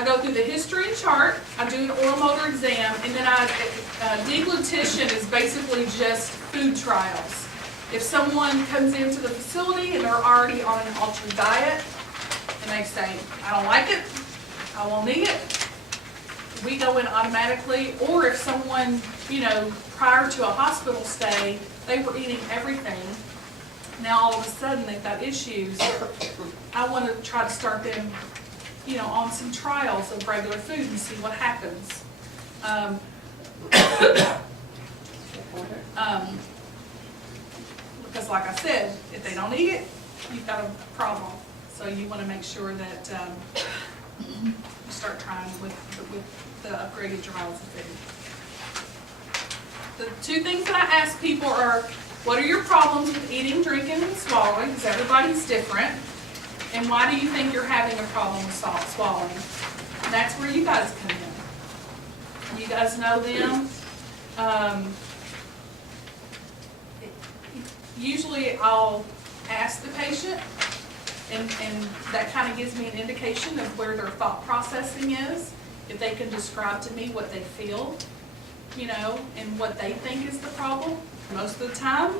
I go through the history and chart, I do an oral motor exam, and then deglutition is basically just food trials. If someone comes into the facility and they're already on an altered diet, and they say, I don't like it, I won't eat it, we go in automatically. Or if someone, prior to a hospital stay, they were eating everything, now all of a sudden they've got issues, I want to try to start them, on some trials of regular food and see what happens. Because like I said, if they don't eat it, you've got a problem. So you want to make sure that you start trying with the upgraded trials of food. The two things that I ask people are, what are your problems with eating, drinking, and swallowing? Because everybody's different. And why do you think you're having a problem with swallowing? And that's where you guys come in. You guys know them. Usually I'll ask the patient, and that kind of gives me an indication of where their thought processing is. If they can describe to me what they feel, and what they think is the problem. Most of the time,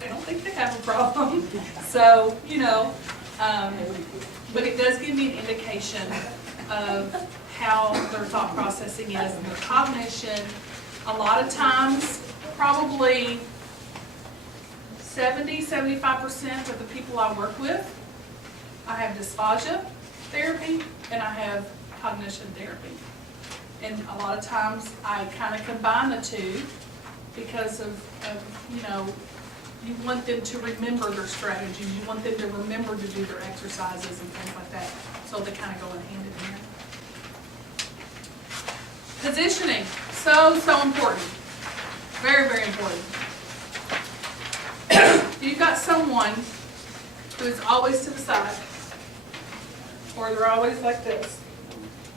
they don't think they have a problem. So, but it does give me an indication of how their thought processing is and their cognition. A lot of times, probably 70–75% of the people I work with, I have dysphagia therapy and I have cognition therapy. And a lot of times I kind of combine the two because of you want them to remember their strategies. You want them to remember to do their exercises and things like that. So they kind of go in hand in hand. Positioning, so important. Very, very important. If you've got someone who's always to the side, or they're always like this,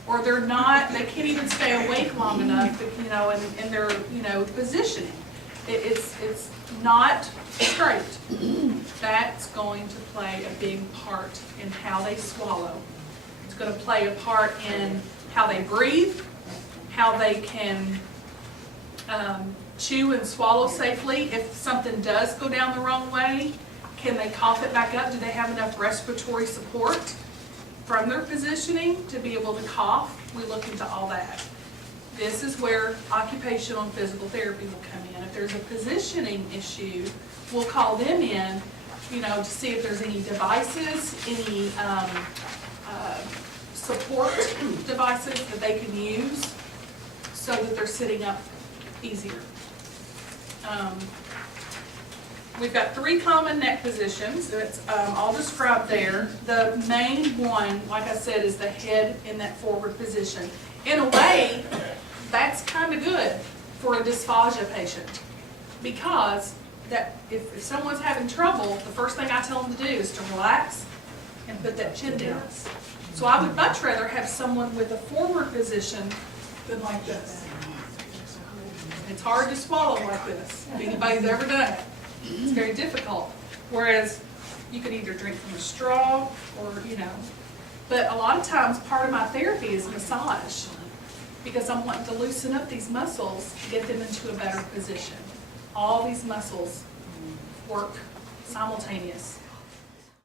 or they can't even stay awake long enough, in their, positioning. It's not straight. That's going to play a big part in how they swallow. It's going to play a part in how they breathe, how they can chew and swallow safely. If something does go down the wrong way, can they cough it back up? Do they have enough respiratory support from their positioning to be able to cough? We look into all that. This is where occupational and physical therapy will come in. If there's a positioning issue, we'll call them in, to see if there's any devices, any support devices that they can use so that they're sitting up easier. We've got 3 common neck positions. It's all described there. The main one, like I said, is the head in that forward position. In a way, that's kind of good for a dysphagia patient, because if someone's having trouble, the first thing I tell them to do is to relax and put that chin down. So I would much rather have someone with a forward position than like this. It's hard to swallow like this. If anybody's ever done it, it's very difficult. Whereas you could either drink from a straw or, But a lot of times part of my therapy is massage, because I'm wanting to loosen up these muscles to get them into a better position. All these muscles work simultaneous.